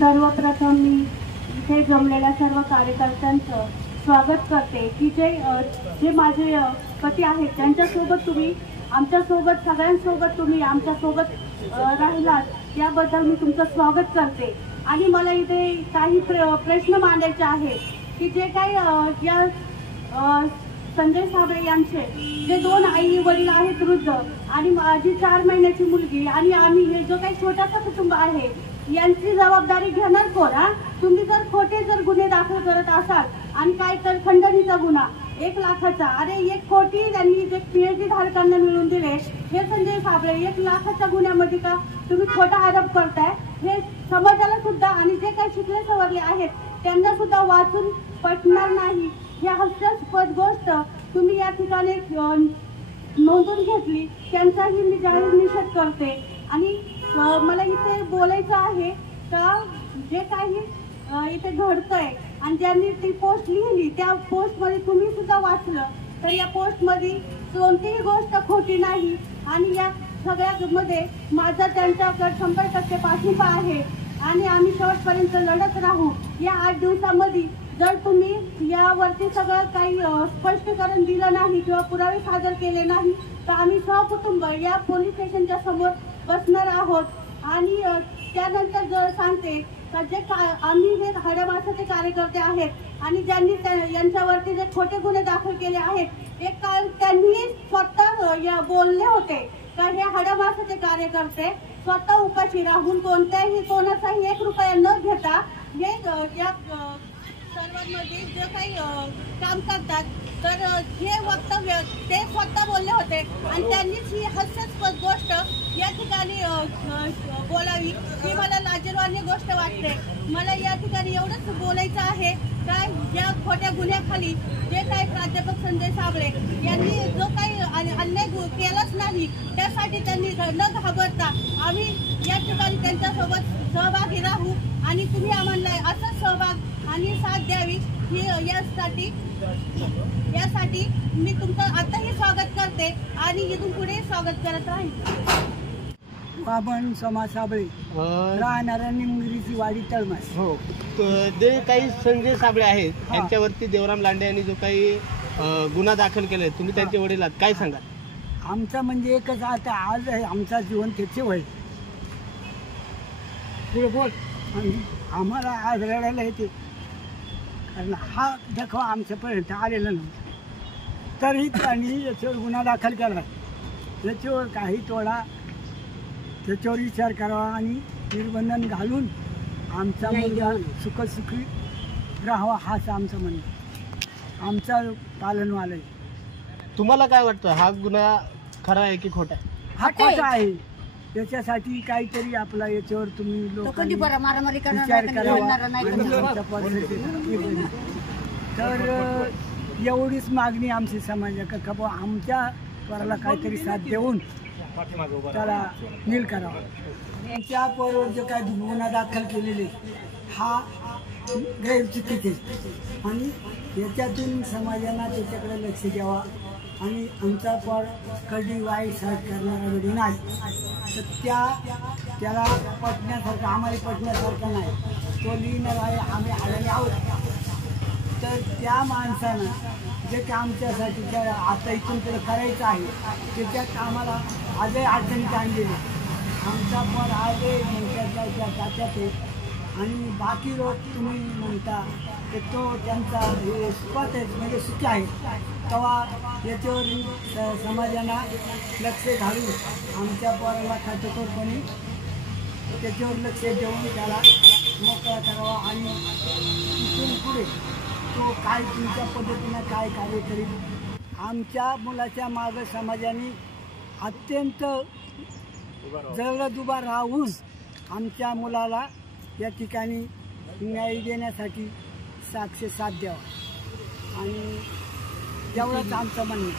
सर्वप्रथम मी इथे जमलेल्या सर्व कार्यकर्त्यांचं स्वागत करते की जे माझे पती आहेत त्यांच्यासोबत तुम्ही आमच्यासोबत सगळ्यांसोबत तुम्ही आमच्यासोबत राहिलात याबद्दल मी तुमचं स्वागत करते। आणि मला इथे काही प्रश्न मांडायचे आहेत की जे काही या संजय साबळे यांचे जे 2 आई वडील आहेत वृद्ध आणि माझी 4 महिन्याची मुलगी आणि आम्ही हे जो काही छोटासा कुटुंब आहे यांची जबाबदारी घेणार कोण? तुम्ही जर खोटे गुन्हे दाखल करत असाल आणि काय तर खंडणीचा गुन्हा 1 लाखाचा, अरे 1 कोटी त्यांनी जे PhD धारकांना मिळवून दिले हे संजय साबळे 1 लाखाच्या गुन्ह्यामध्ये का तुम्ही खोटा आरोप करताय? हे समाजाला सुद्धा आणि जे काही शिकले सवरले आहेत त्यांना सुद्धा वाचून पटणार नाही। ही हास्यास्पद गोष्ट तुम्ही या ठिकाणी नोंदून घेतली त्यांचाही मी जाहीर निषेध करते। आणि मला इथे बोलायचं आहे का जे काही इथे घडतंय आणि ज्यांनी ती पोस्ट लिहिली त्या पोस्टमध्ये तुम्ही सुद्धा वाचलं तर या पोस्टमध्ये कोणतीही गोष्ट खोटी नाही आणि या सगळ्यामध्ये माझा त्यांच्याकडे 100% पाठिंबा आहे आणि आम्ही शेवटपर्यंत लढत राहू। या 8 दिवसामध्ये जर तुम्ही यावरती सगळं काही स्पष्टीकरण दिलं नाही किंवा पुरावे सादर केले नाही तर आम्ही सहकुटुंब या पोलीस स्टेशनच्या समोर बसणार आहोत। आणि त्यानंतर जर सांगते तर जे आम्ही हे हाडामासाचे कार्यकर्ते आहेत आणि ज्यांनी यांच्यावरती जे खोटे गुन्हे दाखल केले आहेत एक काळ त्यांनी स्वतः बोलले होते का हे हाडामासाचे कार्यकर्ते स्वतः उपाशी राहून कोणाचाही 1 रुपया न घेता हे या सर्वांमध्ये जे काही काम करतात तर हे वक्तव्य ते स्वतः बोलले होते आणि त्यांनीच ही हास्यास्पद गोष्ट या ठिकाणी बोलावी ही मला लाजिरवाणी गोष्ट वाटते। मला या ठिकाणी एवढंच बोलायचं आहे का या खोट्या गुन्ह्याखाली जे काही प्राध्यापक संजय साबळे यांनी जो काही अन्याय केलाच नाही त्यासाठी त्यांनी न घाबरता आम्ही या ठिकाणी त्यांच्यासोबत सहभागी राहू आणि तुम्ही आम्हाला असा सहभाग आणि साथ द्यावी ही यासाठी मी तुमचं आताही स्वागत करते आणि इथून पुढे स्वागत करत राहील। बाबन समाज साबळे राहणारा निमगिरीची वाडी तळमास। हो, जे काही संजय साबळे आहेत त्यांच्यावरती देवराम लांडे यांनी जो काही गुन्हा दाखल केलाय तुम्ही त्यांचे वडील आहात, काय सांगाल? आमचा म्हणजे एकच आता आज आहे आमचा जीवन त्याचे वय पुढे बोल आणि आम्हाला आज रडायला येते कारण हा दाखवा आमच्यापर्यंत आलेला नव्हता तरी त्यांनी याच्यावर गुन्हा दाखल केला। याच्यावर काही तोडा त्याच्यावर विचार करावा आणि निर्बंधन घालून आमचा मुलगा सुखसुखी राहावा हाच आमचं म्हणणं आमचा पालनवाला आहे। तुम्हाला काय वाटतं हा गुन्हा खरा आहे की खोटा आहे? हा खोटा आहे। त्याच्यासाठी काहीतरी आपला याच्यावर तुम्ही लोकांनी विचार करावा तर एवढीच मागणी आमची समाजाकडे का आमच्या स्वराला काहीतरी साथ देऊन त्याला नील करावा। त्यांच्या पोरावर जो काय गुन्हा दाखल केलेले हा गैरचुकीचे आणि याच्यातून समाजाला त्याच्याकडे लक्ष द्यावा आणि आमचा पोर कधी वाईट साथ करणारा वेळी नाही तर त्याला पटण्यासारखं आम्हाला पटण्यासारखं नाही तो लिहिणार आहे आम्ही आलेले आहोत तर त्या माणसानं जे की आमच्यासाठी त्या आता इथून पुढे करायचं आहे त्याच्यात आम्हाला आजही अडचणीत आणलेले आमचा पोर आजही म्हणतात तात्यात आहे आणि बाकी लोक तुम्ही म्हणता की तो त्यांचा हे स्पष्ट आहे म्हणजे सुखी आहे तेव्हा याच्यावर समाजाला लक्ष घालून आमच्या पोराला काटेकोरपणे त्याच्यावर लक्ष देऊन त्याला मोकळा करावा आणि इथून पुढे तो काय तुमच्या पद्धतीनं काय कार्य करेल। आमच्या मुलाच्या मागं समाजाने अत्यंत जवळच उभा राहून आमच्या मुलाला या ठिकाणी न्याय देण्यासाठी साथ द्यावा आणि एवढंच आमचं म्हणणं।